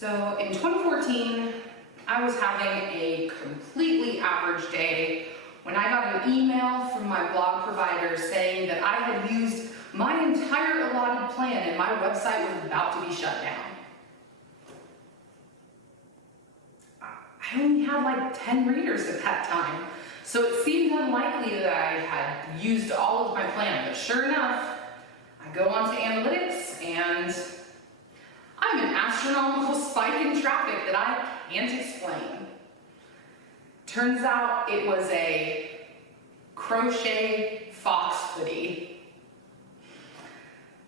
So in 2014, I was having a completely average day when I got an email from my blog provider saying that I had used my entire allotted plan and my website was about to be shut down. I only had like 10 readers at that time, so it seemed unlikely that I had used all of my plan, but sure enough, I go onto analytics and I have an astronomical spike in traffic that I can't explain. Turns out it was a crochet fox hoodie.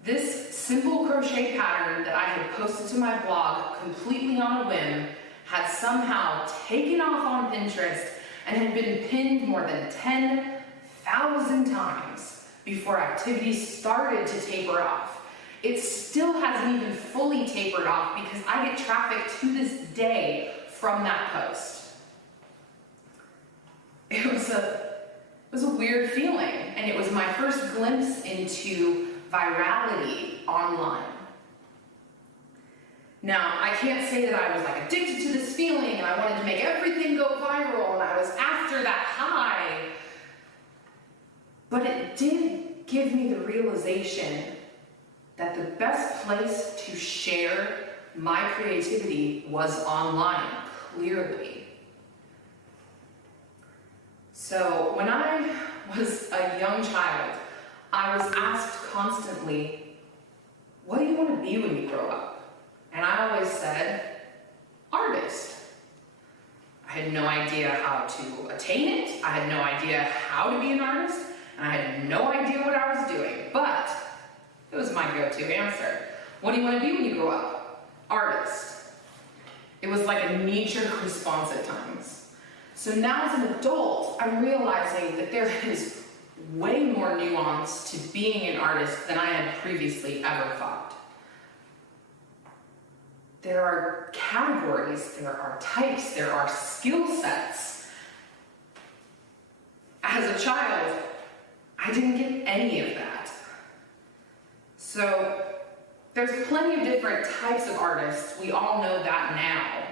This simple crochet pattern that I had posted to my blog completely on a whim had somehow taken off on Pinterest and had been pinned more than 10,000 times before activity started to taper off. It still hasn't even fully tapered off because I get traffic to this day from that post. It was a weird feeling, and it was my first glimpse into virality online. Now, I can't say that I was like addicted to this feeling and I wanted to make everything go viral and I was after that high, but it did give me the realization that the best place to share my creativity was online, clearly. So when I was a young child, I was asked constantly, what do you want to be when you grow up? And I always said, artist. I had no idea how to attain it. I had no idea how to be an artist. And I had no idea what I was doing, but it was my go-to answer. What do you want to be when you grow up? Artist. It was like a knee-jerk response at times. So now as an adult, I'm realizing that there is way more nuance to being an artist than I had previously ever thought. There are categories, there are types, there are skill sets. As a child, I didn't get any of that. So there's plenty of different types of artists. We all know that now.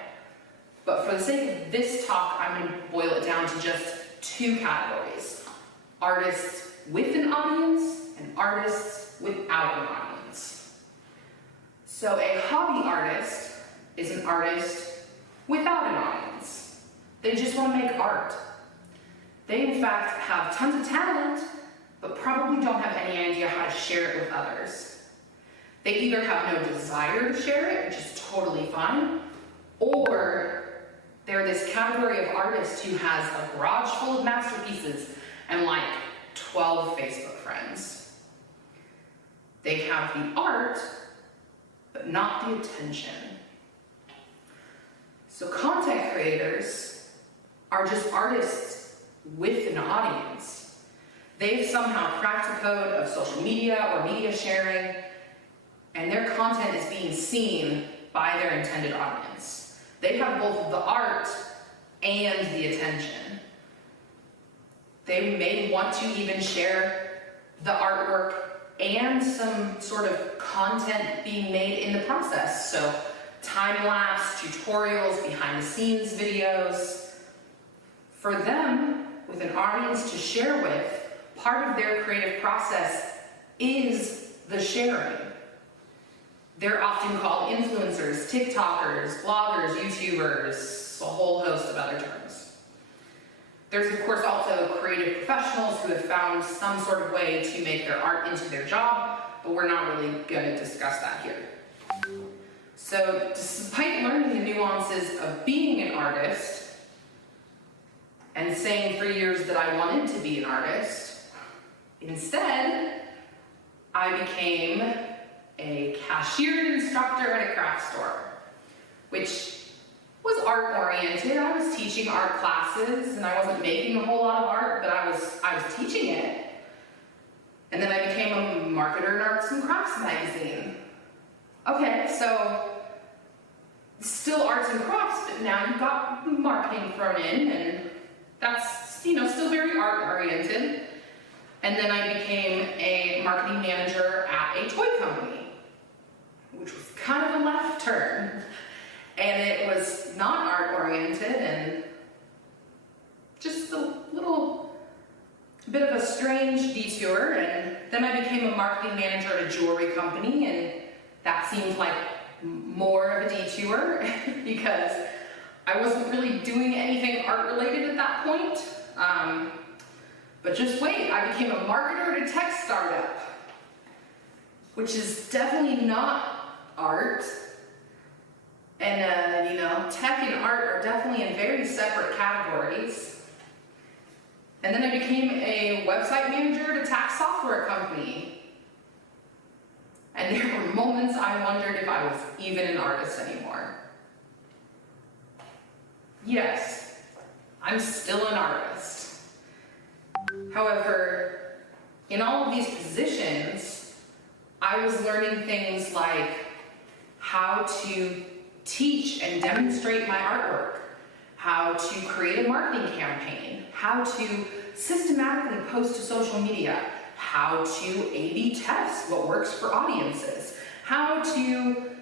But for the sake of this talk, I'm going to boil it down to just two categories. Artists with an audience and artists without an audience. So a hobby artist is an artist without an audience. They just want to make art. They in fact have tons of talent, but probably don't have any idea how to share it with others. They either have no desire to share it, which is totally fine, or they're this category of artists who has a garage full of masterpieces and like 12 Facebook friends. They have the art, but not the attention. So content creators are just artists with an audience. They've somehow cracked the code of social media or media sharing, and their content is being seen by their intended audience. They have both the art and the attention. They may want to even share the artwork and some sort of content being made in the process. So time-lapse, tutorials, behind-the-scenes videos. For them, with an audience to share with, part of their creative process is the sharing. They're often called influencers, TikTokers, bloggers, YouTubers, a whole host of other terms. There's of course also creative professionals who have found some sort of way to make their art into their job, but we're not really going to discuss that here. So despite learning the nuances of being an artist and saying for years that I wanted to be an artist, instead I became a cashier instructor at a craft store, which was art-oriented. I was teaching art classes, and I wasn't making a whole lot of art, but I was teaching it. And then I became a marketer in Arts and Crafts magazine. Okay, so still arts and crafts, but now you've got marketing thrown in, and that's, still very art-oriented. And then I became a marketing manager at a toy company, which was kind of a left turn. And it was not art-oriented and just a little bit of a strange detour. And then I became a marketing manager at a jewelry company, and that seemed like more of a detour because I wasn't really doing anything art-related at that point. But just wait, I became a marketer at a tech startup, which is definitely not art. And, tech and art are definitely in very separate categories. And then I became a website manager at a tax software company. And there were moments I wondered if I was even an artist anymore. Yes, I'm still an artist. However, in all of these positions, I was learning things like how to teach and demonstrate my artwork, how to create a marketing campaign, how to systematically post to social media, how to A/B test what works for audiences, how to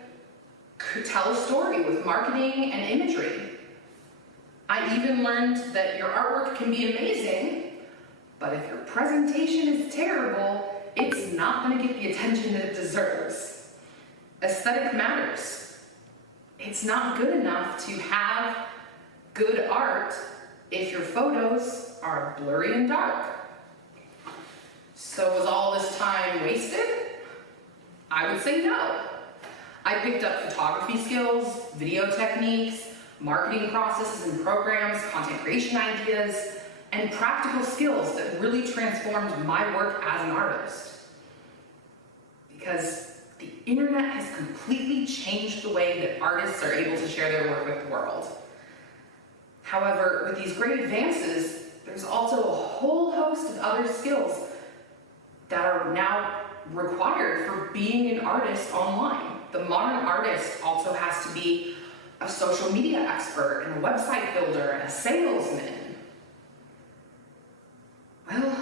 tell a story with marketing and imagery. I even learned that your artwork can be amazing, but if your presentation is terrible, it's not going to get the attention that it deserves. Aesthetic matters. It's not good enough to have good art if your photos are blurry and dark. So was all this time wasted? I would say no. I picked up photography skills, video techniques, marketing processes and programs, content creation ideas, and practical skills that really transformed my work as an artist. Because the internet has completely changed the way that artists are able to share their work with the world. However, with these great advances, there's also a whole host of other skills that are now required for being an artist online. The modern artist also has to be a social media expert and a website builder and a salesman. Well,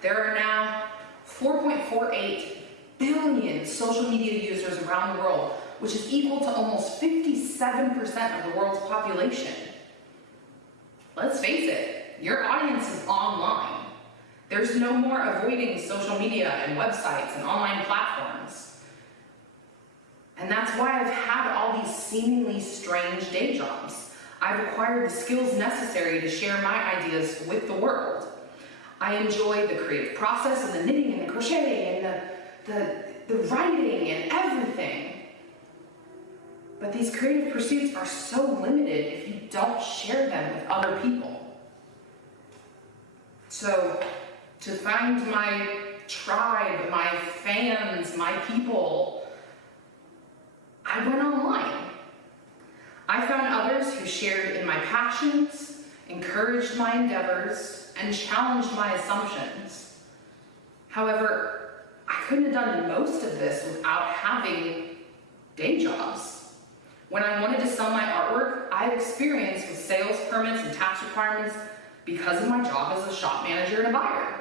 there are now 4.48 billion social media users around the world, which is equal to almost 57% of the world's population. Let's face it, your audience is online. There's no more avoiding social media and websites and online platforms. And that's why I've had all these seemingly strange day jobs. I've acquired the skills necessary to share my ideas with the world. I enjoy the creative process and the knitting and the crochet and the writing and everything. But these creative pursuits are so limited if you don't share them with other people. So, to find my tribe, my fans, my people, I went online. I found others who shared in my passions, encouraged my endeavors, and challenged my assumptions. However, I couldn't have done most of this without having day jobs. When I wanted to sell my artwork, I had experience with sales permits and tax requirements because of my job as a shop manager and a buyer.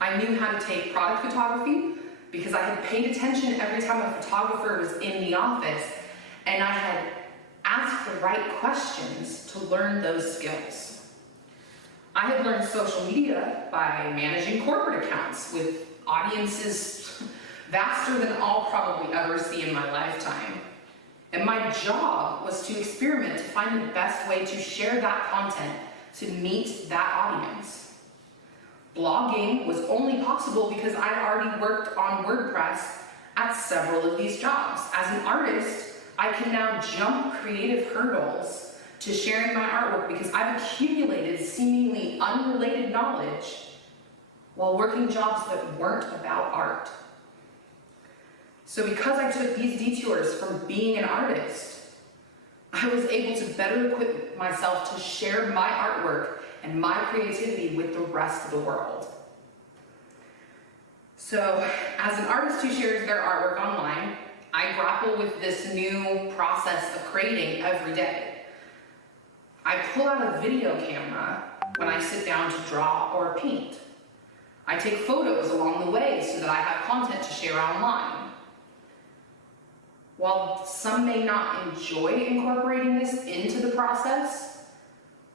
I knew how to take product photography because I had paid attention every time a photographer was in the office, and I had asked the right questions to learn those skills. I had learned social media by managing corporate accounts with audiences vaster than I'll probably ever see in my lifetime. And my job was to experiment to find the best way to share that content to meet that audience. Blogging was only possible because I'd already worked on WordPress at several of these jobs. As an artist, I can now jump creative hurdles to sharing my artwork because I've accumulated seemingly unrelated knowledge while working jobs that weren't about art. So because I took these detours from being an artist, I was able to better equip myself to share my artwork and my creativity with the rest of the world. So as an artist who shares their artwork online, I grapple with this new process of creating every day. I pull out a video camera when I sit down to draw or paint. I take photos along the way so that I have content to share online. While some may not enjoy incorporating this into the process,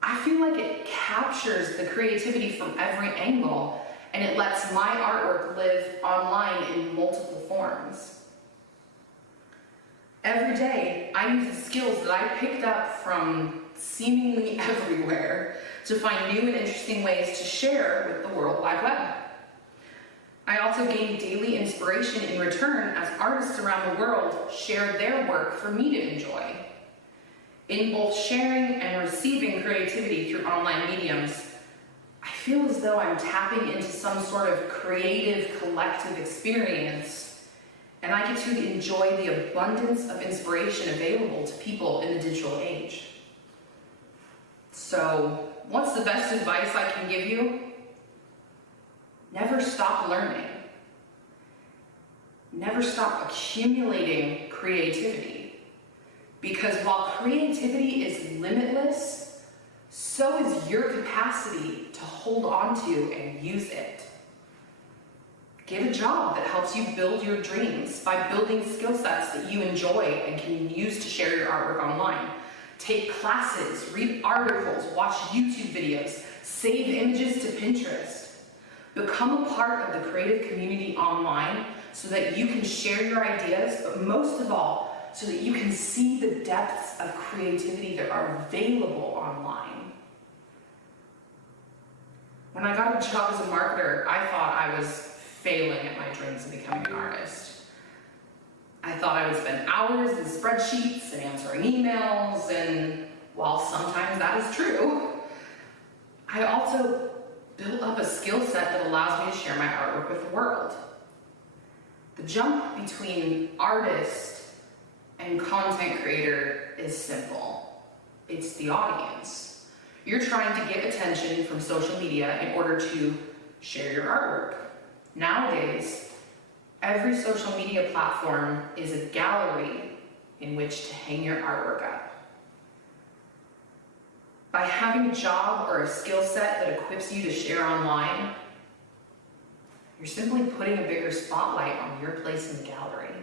I feel like it captures the creativity from every angle, and it lets my artwork live online in multiple forms. Every day, I use the skills that I picked up from seemingly everywhere to find new and interesting ways to share with the World Wide Web. I also gain daily inspiration in return as artists around the world share their work for me to enjoy. In both sharing and receiving creativity through online mediums, I feel as though I'm tapping into some sort of creative collective experience, and I get to enjoy the abundance of inspiration available to people in the digital age. So, what's the best advice I can give you? Never stop learning. Never stop accumulating creativity. Because while creativity is limitless, so is your capacity to hold on to and use it. Get a job that helps you build your dreams by building skill sets that you enjoy and can use to share your artwork online. Take classes, read articles, watch YouTube videos, save images to Pinterest. Become a part of the creative community online so that you can share your ideas, but most of all, so that you can see the depths of creativity that are available online. When I got a job as a marketer, I thought I was failing at my dreams of becoming an artist. I thought I would spend hours in spreadsheets and answering emails, and while sometimes that is true, I also built up a skill set that allows me to share my artwork with the world. The jump between artist and content creator is simple. It's the audience. You're trying to get attention from social media in order to share your artwork. Nowadays, every social media platform is a gallery in which to hang your artwork up. By having a job or a skill set that equips you to share online, you're simply putting a bigger spotlight on your place in the gallery.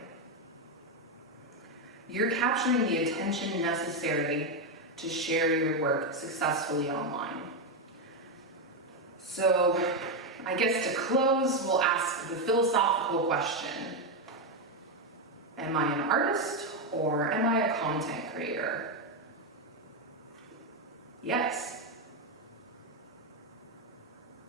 You're capturing the attention necessary to share your work successfully online. So, I guess to close, we'll ask the philosophical question: am I an artist or am I a content creator? Yes,